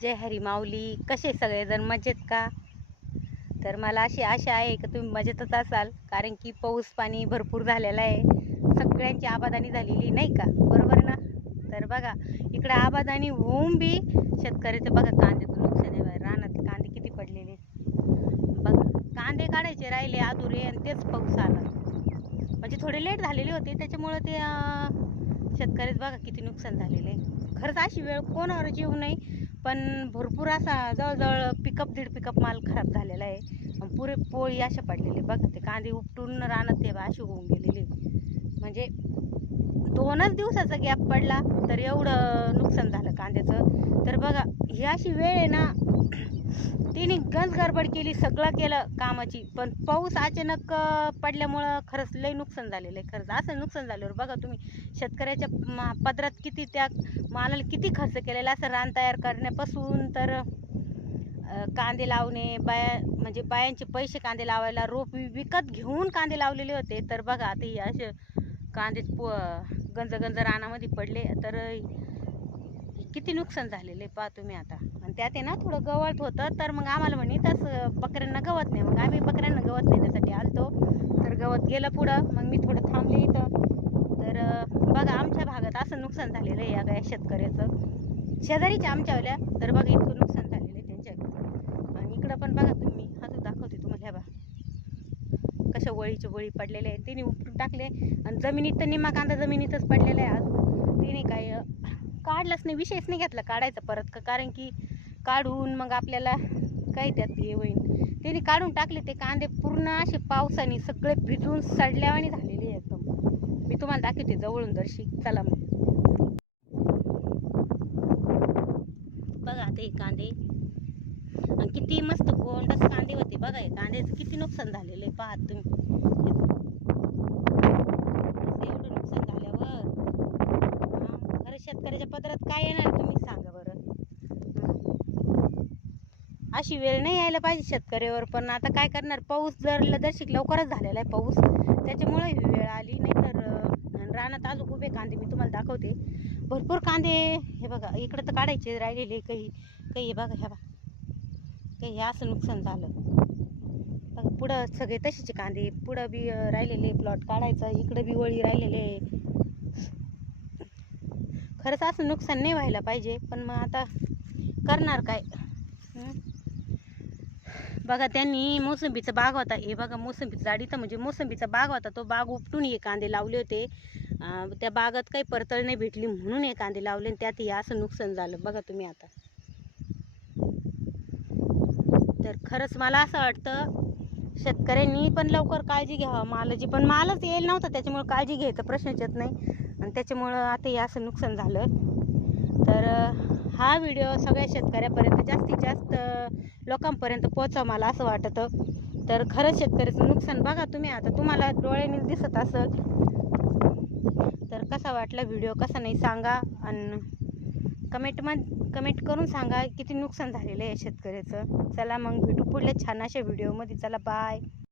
जय हरी माऊली. कसे सगळेजण? मजेत का? तर मला अशी आशा आहे की तुम्ही मजेतच असाल कारण की पाऊस पाणी भरपूर झालेला आहे. सगळ्यांची आबादानी झालेली नाही का? बरोबर ना? तर बघा इकडे आबादानी होऊन बी शेतकऱ्याचं बघा कांद्याचं नुकसान आहे. रानात कांदे किती पडलेले बघा कांदे काढायचे राहिले अधुरे आणि तेच पाऊस आला. म्हणजे थोडे लेट झालेले होते त्याच्यामुळं ते शेतकऱ्याचं बघा किती नुकसान झालेलं आहे. खरंच अशी वेळ कोणावर येऊ नये पण भरपूर असा जवळजवळ पिकअप दीड पिकअप माल खराब झालेला आहे. पुरे पोळी अशा पडलेली बघा ते कांदे उपटून रानात ते बा अशी होऊन गेलेली. म्हणजे दोनच दिवसाचा गॅप पडला तर एवढं नुकसान झालं कांद्याचं. तर बघा ही अशी वेळ आहे ना तिने गंज गडबड केली सगळं केलं कामाची. पण पाऊस अचानक पडल्यामुळं खरंच लई नुकसान झालेलं आहे. खरंच असं नुकसान झाल्यावर बघा तुम्ही शेतकऱ्याच्या पदरात किती त्या मालाला किती खर्च केलेला असं रान तयार करण्यापासून तर कांदे लावणे बाया म्हणजे बायांचे पैसे कांदे लावायला रोप विकत घेऊन कांदे लावलेले होते. तर बघा आता हे असे कांदे प गंज गंज रानामध्ये पडले. तर किती नुकसान झालेले पहा तुम्ही आता. आणि त्यात आहे ना थोडं गवत होतं तर मग आम्हाला म्हणे तसं बकऱ्यांना गवत नाही. मग आम्ही बकऱ्यांना गवत नेण्यासाठी आलतो. तर गवत गेलं पुढं. मग मी थोडं थांबले इथं. तर बघा आमच्या भागात असं नुकसान झालेलं आहे या काय शेतकऱ्याचं. शेजारीच्या आमच्यावाल्या तर बघा इतकं नुकसान झालेलं आहे त्यांच्या आणि इकडं पण बघा तुम्ही हातून दाखवते तुम्हाला ह्या बा कशा वळीचे वळी पडलेले आहेत. तिने उपटून टाकले. आणि जमिनीत तर निम्मा कांदा जमिनीतच पडलेला आहे आज तिने काय अं, काढलाच नाही विषयच नाही घेतला काढायचा परत का? कारण की काढून मग आपल्याला काही त्यात हे होईल? त्यांनी काढून टाकले ते कांदे पूर्ण असे पावसाने सगळे भिजून सडल्यावाने झालेले एकदम. मी तुम्हाला दाखवते जवळून दर्शी चला मग. बघा ते कांदे. आणि किती मस्त गोंडस कांदे होते बघा हे कांद्याचं. किती नुकसान झालेलं आहे. पाहत तुम्ही असं एवढं नुकसान झाल्यावर हा, खरं शेतकऱ्याच्या पदरात काय येणार तुम्ही सांगा बरं हा? अशी वेळ नाही यायला पाहिजे शेतकऱ्यावर पण आता काय करणार? पाऊस जर दर्शिक लवकरच झालेला आहे पाऊस त्याच्यामुळे ही वेळ आली. नाही तर रानात अजून उभे कांदे मी तुम्हाला दाखवते. भरपूर कांदे हे बघा इकडं तर काढायचे राहिलेले काही. काही हे बघा ह्या बघा. काही हे असं नुकसान झालं. बघा पुढं सगळे तसेचे कांदे पुढं बी राहिलेले प्लॉट काढायचं इकडं बी वळी राहिलेले खरंच असं नुकसान नाही व्हायला पाहिजे पण मग आता करणार काय? बघा त्यांनी मोसंबीचा बाग होता. हे बघा मोसंबीचं झाड. इथं म्हणजे मोसंबीचा बाग होता. तो बाग उपटून हे कांदे लावले होते. त्या बागात काही परतळ नाही भेटली म्हणून हे कांदे लावले आणि त्यात हे असं नुकसान झालं. बघा तुम्ही आता. तर खरंच मला असं वाटतं शेतकऱ्यांनी पण लवकर काळजी घ्यावं. मालाची पण मालच येईल नव्हता. त्याच्यामुळे काळजी घ्यायचा प्रश्नच येत नाही. आणि त्याच्यामुळं आता हे असं नुकसान झालं. तर हा व्हिडिओ सगळ्या शेतकऱ्यापर्यंत जास्तीत जास्त लोकांपर्यंत पोहोचा मला असं वाटतं. तर खरंच शेतकऱ्याचं नुकसान बघा तुम्ही आता. तुम्हाला डोळ्याने दिसत असेल. तर कसा वाटला व्हिडिओ कसा नाही सांगा. आणि कमेंट मग कमेंट करून सांगा किती नुकसान झालेलं आहे शेतकऱ्याचं. चला मग भेटू पुढल्या छान अशा व्हिडिओमध्ये. चला बाय